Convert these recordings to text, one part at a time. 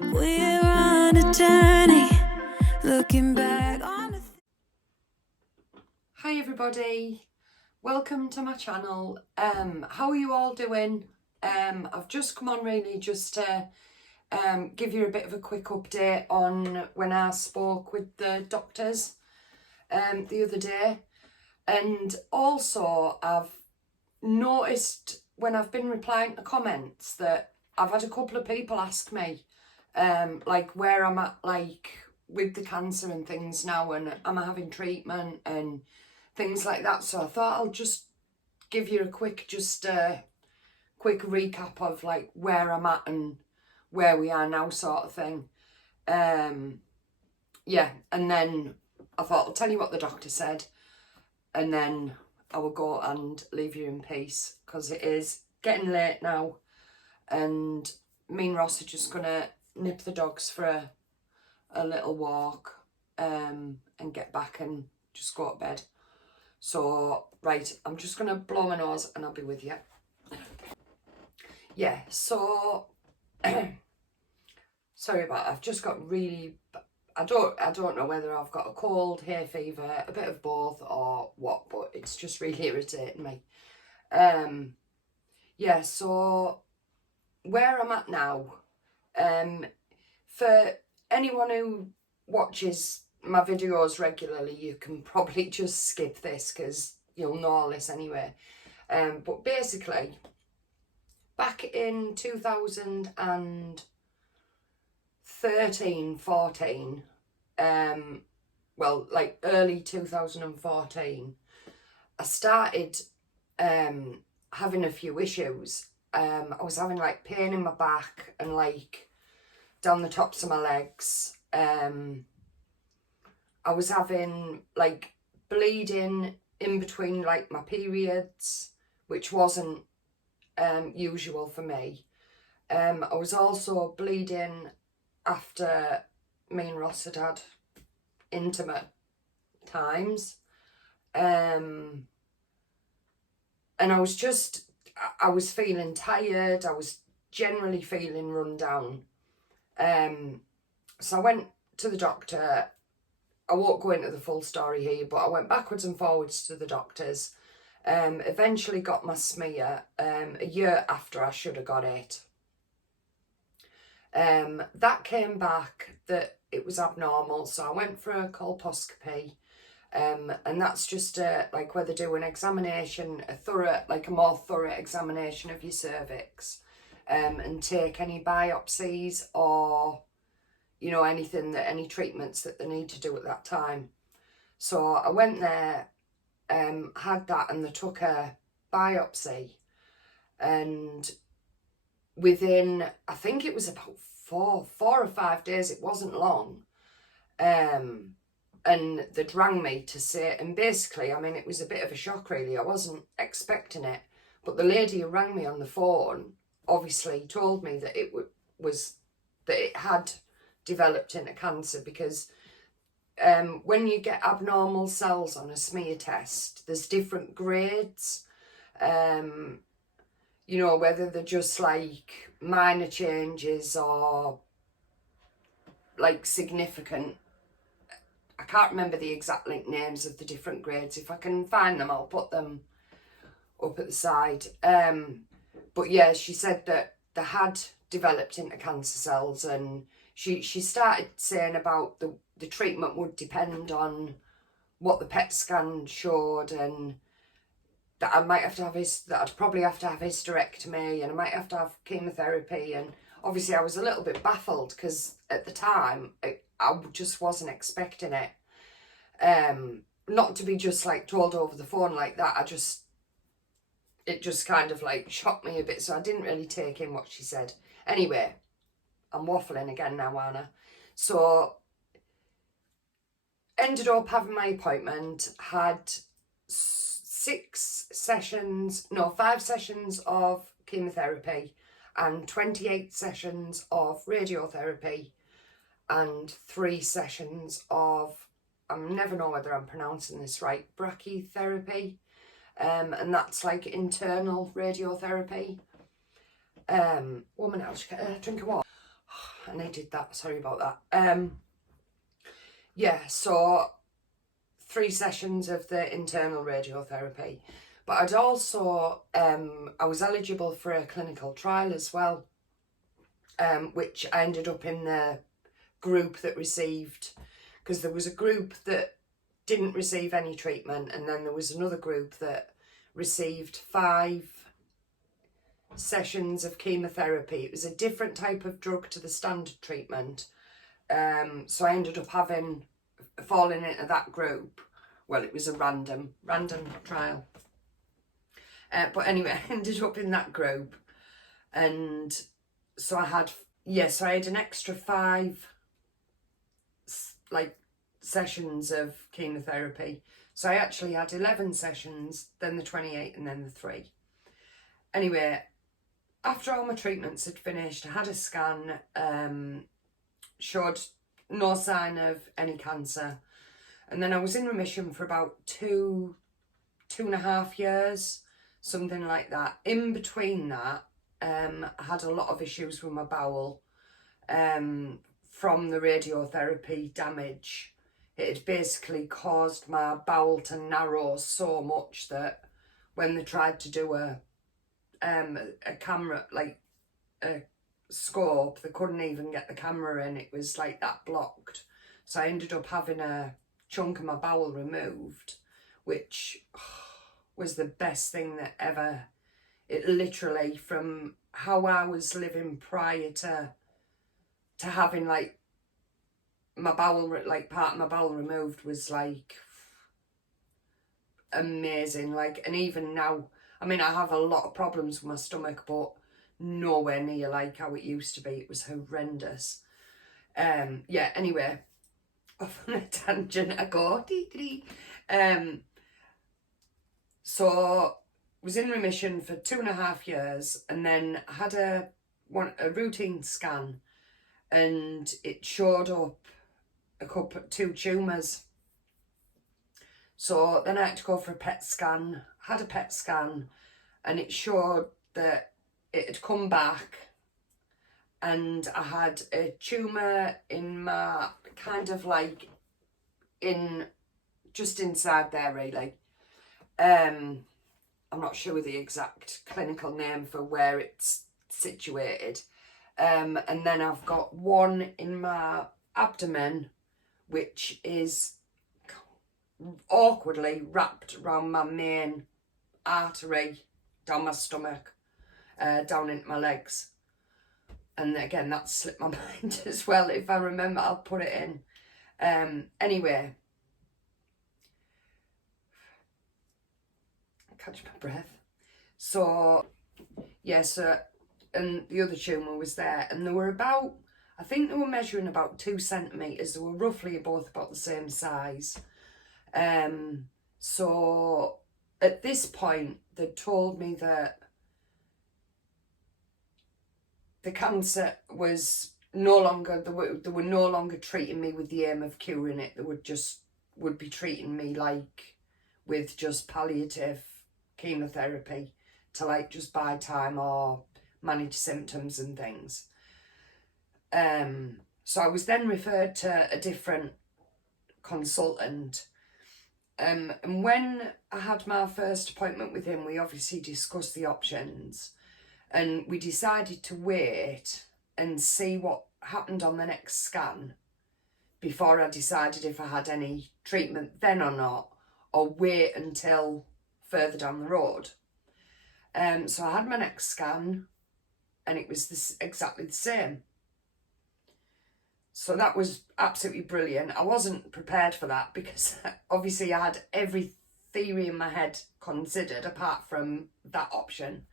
We're on a journey, looking back on the Hi everybody, welcome to my channel. How are you all doing? I've just come on really just to give you a bit of a quick update on when I spoke with the doctors the other day, and also I've noticed when I've been replying to comments that I've had a couple of people ask me like where I'm at like with the cancer and things now, and am I having treatment and things like that. So I thought I'll just give you a quick quick recap of like where I'm at and where we are now, sort of thing. Yeah, and then I thought I'll tell you what the doctor said, and then I will go and leave you in peace because it is getting late now, and me and Ross are just gonna nip the dogs for a little walk and get back and just go to bed. So, right, I'm just going to blow my nose and I'll be with you. Yeah, so, sorry about that. I've just got really, I don't know whether I've got a cold, hay fever, a bit of both or what, but it's just really irritating me. Yeah, so where I'm at now, for anyone who watches my videos regularly, you can probably just skip this because you'll know all this anyway. But basically, back in 2013, 14, well, like early 2014, I started having a few issues. I was having like pain in my back and like down the tops of my legs. I was having like bleeding in between like my periods, which wasn't usual for me. I was also bleeding after me and Ross had intimate times. And I was feeling tired. I was generally feeling run down. So I went to the doctor. I won't go into the full story here, but I went backwards and forwards to the doctors. Eventually got my smear a year after I should have got it. That came back that it was abnormal, so I went for a colposcopy. And that's just like where they do an examination, a more thorough examination of your cervix, and take any biopsies or, you know, any treatments that they need to do at that time. So I went there, had that, and they took a biopsy, and within, I think it was about four or 5 days, it wasn't long, and they'd rang me to say, and basically, I mean, it was a bit of a shock really, I wasn't expecting it, but the lady who rang me on the phone obviously told me that it had developed into cancer, because when you get abnormal cells on a smear test, there's different grades, you know, whether they're just like minor changes or like significant. I can't remember the exact names of the different grades. If I can find them, I'll put them up at the side. But yeah, she said that they had developed into cancer cells, and she started saying about the treatment would depend on what the PET scan showed, and that I might have to have that I'd probably have to have hysterectomy, and I might have to have chemotherapy. And obviously I was a little bit baffled because at the time I just wasn't expecting it. Not to be just like told over the phone like that. It just kind of like shocked me a bit, so I didn't really take in what she said. Anyway, I'm waffling again now, Anna. So ended up having my appointment, had 5 sessions of chemotherapy and 28 sessions of radiotherapy and 3 sessions of, I never know whether I'm pronouncing this right, brachytherapy, and that's like internal radiotherapy. Woman, I'll just get a drink of water. I needed that, sorry about that. Yeah, so 3 sessions of the internal radiotherapy. But I'd also, I was eligible for a clinical trial as well, which I ended up in the group that received, because there was a group that didn't receive any treatment, and then there was another group that received 5 sessions of chemotherapy. It was a different type of drug to the standard treatment. So I ended up falling into that group. Well, it was a random trial. But anyway, I ended up in that group. And so I had an extra 5 sessions of chemotherapy. So I actually had 11 sessions, then the 28 and then the 3. Anyway, after all my treatments had finished, I had a scan, showed no sign of any cancer. And then I was in remission for about 2.5 years, something like that. In between that, I had a lot of issues with my bowel from the radiotherapy damage. It had basically caused my bowel to narrow so much that when they tried to do a camera, like a scope, they couldn't even get the camera in. It was like that blocked. So I ended up having a chunk of my bowel removed, which was the best thing that ever. It literally, from how I was living prior to having like my bowel, like part of my bowel removed, was like amazing. Like, and even now, I mean, I have a lot of problems with my stomach, but nowhere near like how it used to be. It was horrendous. Yeah, anyway, off on a tangent I go. So was in remission for 2.5 years, and then I had a routine scan, and it showed up 2 tumours. So then I had to go for a PET scan. Had a PET scan, and it showed that it had come back, and I had a tumour in my kind of like just inside there, really. I'm not sure the exact clinical name for where it's situated. And then I've got one in my abdomen, which is awkwardly wrapped around my main artery down my stomach, down into my legs. And again, that slipped my mind as well. If I remember, I'll put it in. Anyway, catch my breath. So, yeah, and the other tumour was there, and they were about, I think they were measuring about 2 centimetres. They were roughly both about the same size. So at this point, they told me that the cancer was no longer, they were no longer treating me with the aim of curing it. They would be treating me like with just palliative chemotherapy to like just buy time or manage symptoms and things. So I was then referred to a different consultant. And when I had my first appointment with him, we obviously discussed the options, and we decided to wait and see what happened on the next scan before I decided if I had any treatment then or not, or wait until further down the road. So I had my next scan, and it was exactly the same. So that was absolutely brilliant. I wasn't prepared for that because obviously I had every theory in my head considered apart from that option.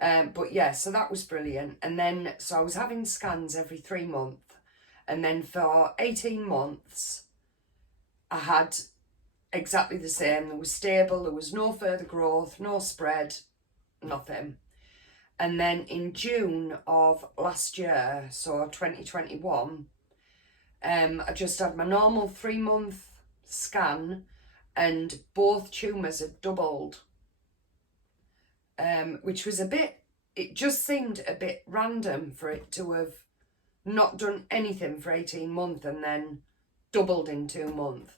But yeah, so that was brilliant. And then, so I was having scans every 3 months. And then for 18 months, I had exactly the same. There was stable, there was no further growth, no spread, nothing. And then in June of last year, so 2021, I just had my normal 3-month scan, and both tumours had doubled, which was it just seemed a bit random for it to have not done anything for 18 months and then doubled in 2 months.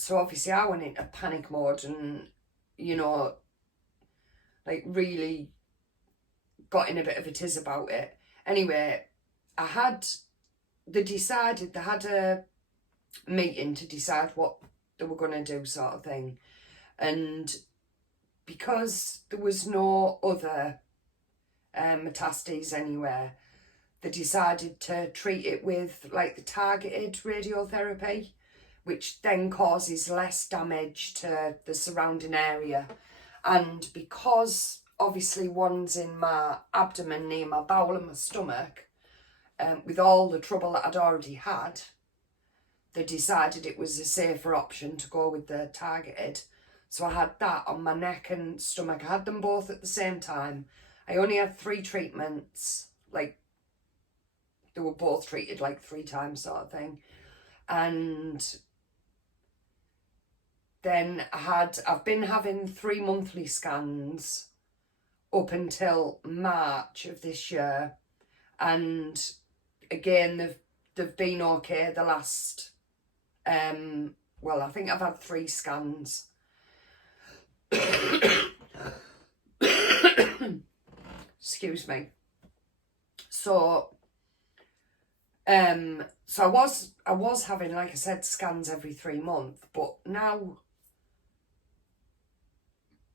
So obviously I went into panic mode and, you know, like really got in a bit of a tiz about it. Anyway, they had a meeting to decide what they were going to do, sort of thing. And because there was no other metastases anywhere, they decided to treat it with like the targeted radiotherapy, which then causes less damage to the surrounding area. And because obviously one's in my abdomen near my bowel and my stomach, with all the trouble that I'd already had, they decided it was a safer option to go with the targeted. So I had that on my neck and stomach. I had them both at the same time. I only had 3 treatments, like they were both treated like 3 times, sort of thing. And then I've been having 3 monthly scans up until March of this year. And again, they've been okay the last, well, I think I've had 3 scans. Excuse me. So I was having, like I said, scans every 3 months, but now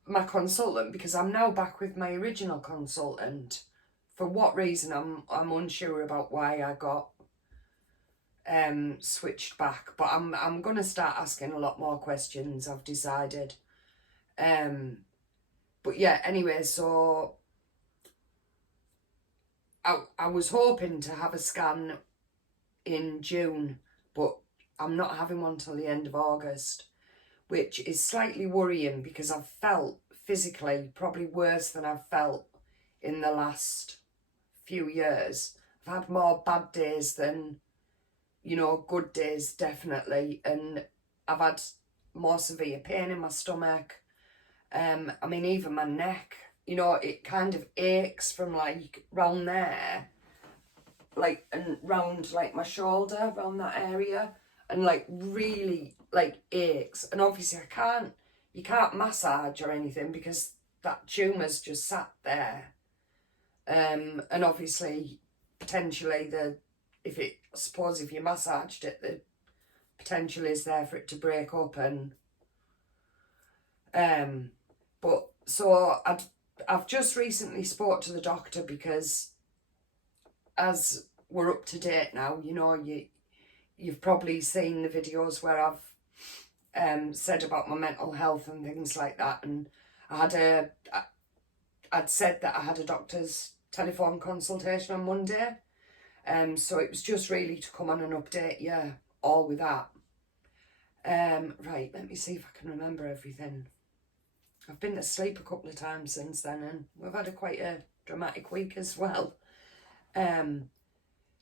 my consultant, because I'm now back with my original consultant, for what reason I'm unsure about why I got switched back, but I'm gonna start asking a lot more questions, I've decided. But yeah, anyway, so I was hoping to have a scan in June, but I'm not having one till the end of August, which is slightly worrying because I've felt physically probably worse than I've felt in the last few years. I've had more bad days than, you know, good days, definitely, and I've had more severe pain in my stomach. I mean, even my neck, you know, it kind of aches from like round there, like, and round like my shoulder, around that area, and like really like aches. And obviously you can't massage or anything because that tumour's just sat there. And obviously potentially if you massaged it, the potential is there for it to break up. And but so I've just recently spoke to the doctor, because as we're up to date now, you know, you've probably seen the videos where I've said about my mental health and things like that. And I'd said that I had a doctor's telephone consultation on Monday. So it was just really to come on and update you all with that. Right, let me see if I can remember everything. I've been to sleep a couple of times since then, and we've had quite a dramatic week as well.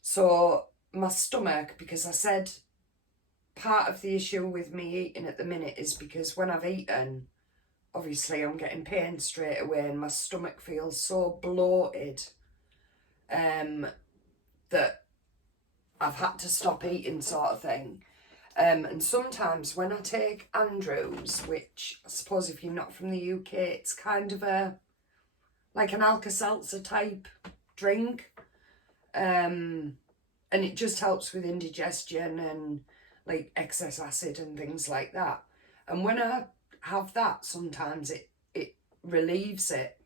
So my stomach, because I said part of the issue with me eating at the minute is because when I've eaten, obviously I'm getting pain straight away, and my stomach feels so bloated that I've had to stop eating, sort of thing. And sometimes when I take Andrews, which I suppose if you're not from the UK, it's kind of like an Alka-Seltzer type drink. And it just helps with indigestion and like excess acid and things like that. And when I have that, sometimes it relieves it.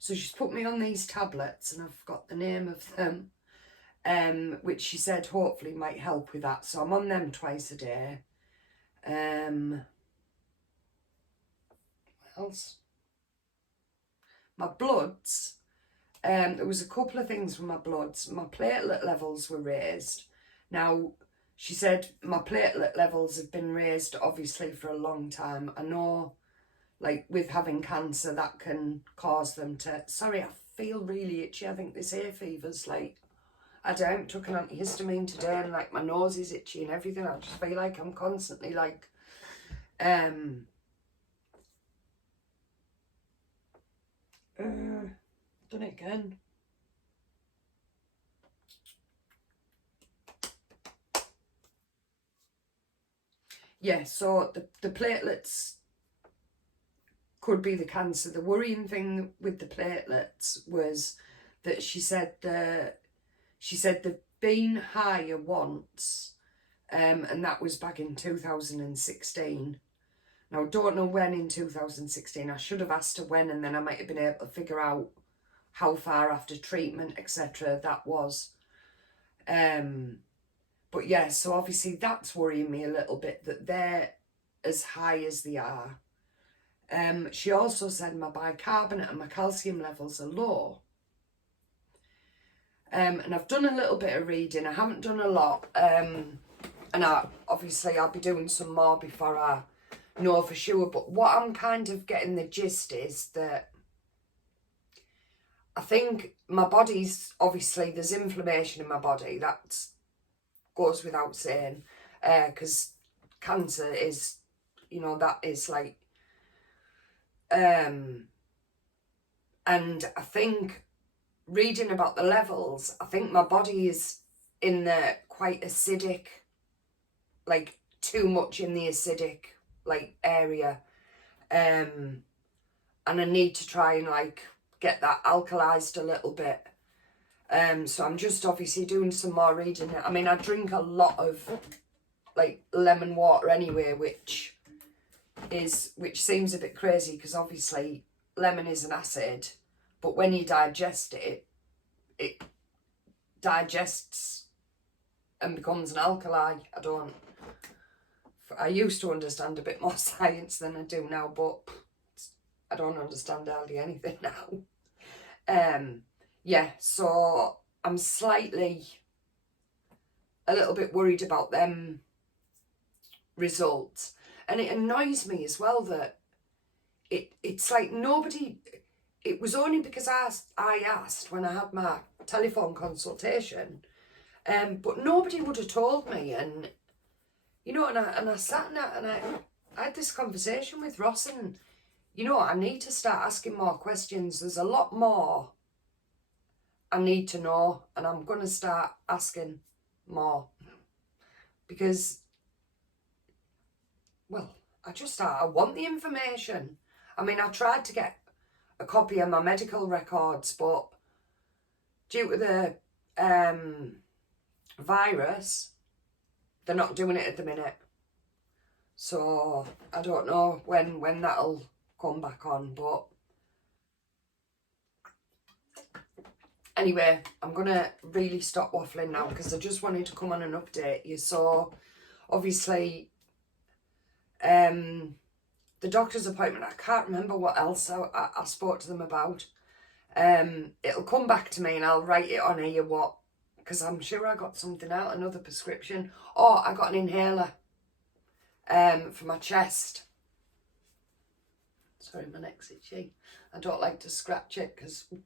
So she's put me on these tablets, and I've got the name of them, which she said hopefully might help with that. So I'm on them twice a day. What else? My bloods. There was a couple of things with my bloods. My platelet levels were raised. Now, she said my platelet levels have been raised obviously for a long time. I know, like with having cancer, that can cause them to... Sorry, I feel really itchy. I think this hay fever's like... I don't took an antihistamine today, and like my nose is itchy and everything. I just feel like I'm constantly like... done it again. yeah, so the platelets could be the cancer. The worrying thing with the platelets was that she said they've been higher once, and that was back in 2016. Now, I don't know when in 2016. I should have asked her when, and then I might have been able to figure out how far after treatment, etc. that was. But yeah, so obviously that's worrying me a little bit, that they're as high as they are. She also said my bicarbonate and my calcium levels are low. And I've done a little bit of reading. I haven't done a lot. And I'll be doing some more before I know for sure. But what I'm kind of getting the gist is that I think my body's, obviously there's inflammation in my body. That goes without saying. Because cancer is, that is like... and I think reading about the levels, I think my body is in the quite acidic, like too much in the acidic like area, and I need to try and like get that alkalized a little bit. So I'm just obviously doing some more reading. I mean, I drink a lot of like lemon water anyway, which seems a bit crazy because obviously lemon is an acid, but when you digest it, it digests and becomes an alkali. I used to understand a bit more science than I do now, but I don't understand hardly anything now. Yeah, so I'm slightly a little bit worried about them results. And it annoys me as well that it's like nobody... It was only because I asked when I had my telephone consultation, but nobody would have told me. And and I sat and I had this conversation with Ross, and I need to start asking more questions. There's a lot more I need to know, and I'm going to start asking more because, well, I want the information. I mean, I tried to get a copy of my medical records, but due to the virus, they're not doing it at the minute. So I don't know when that'll come back on, but anyway, I'm gonna really stop waffling now because I just wanted to come on and update you. So obviously, the doctor's appointment, I can't remember what else I spoke to them about. It'll come back to me and I'll write it on here because I'm sure I got something out, another prescription. Oh, I got an inhaler for my chest. Sorry, my neck's itchy. I don't like to scratch it because I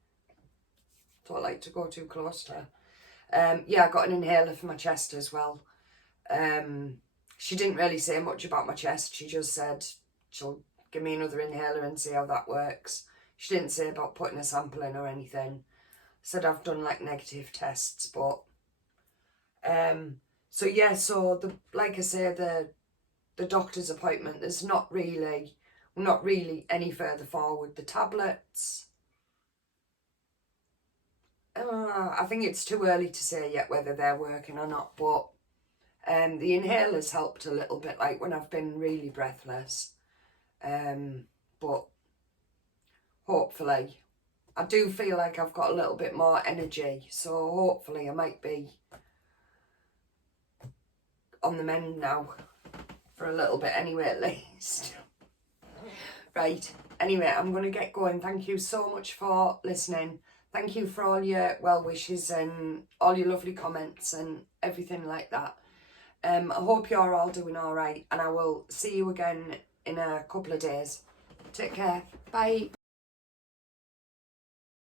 don't like to go too close to her. Yeah, I got an inhaler for my chest as well. She didn't really say much about my chest. She just said she'll give me another inhaler and see how that works. She didn't say about putting a sample in or anything. Said I've done like negative tests, but so yeah, so like I say, the doctor's appointment, there's not really any further forward. The tablets, I think it's too early to say yet whether they're working or not, but the inhalers helped a little bit, like when I've been really breathless. But hopefully, I do feel like I've got a little bit more energy, so hopefully I might be on the mend now for a little bit anyway, at least. Right, anyway, I'm going to get going. Thank you so much for listening. Thank you for all your well wishes and all your lovely comments and everything like that. I hope you're all doing all right, and I will see you again in a couple of days. Take care. Bye.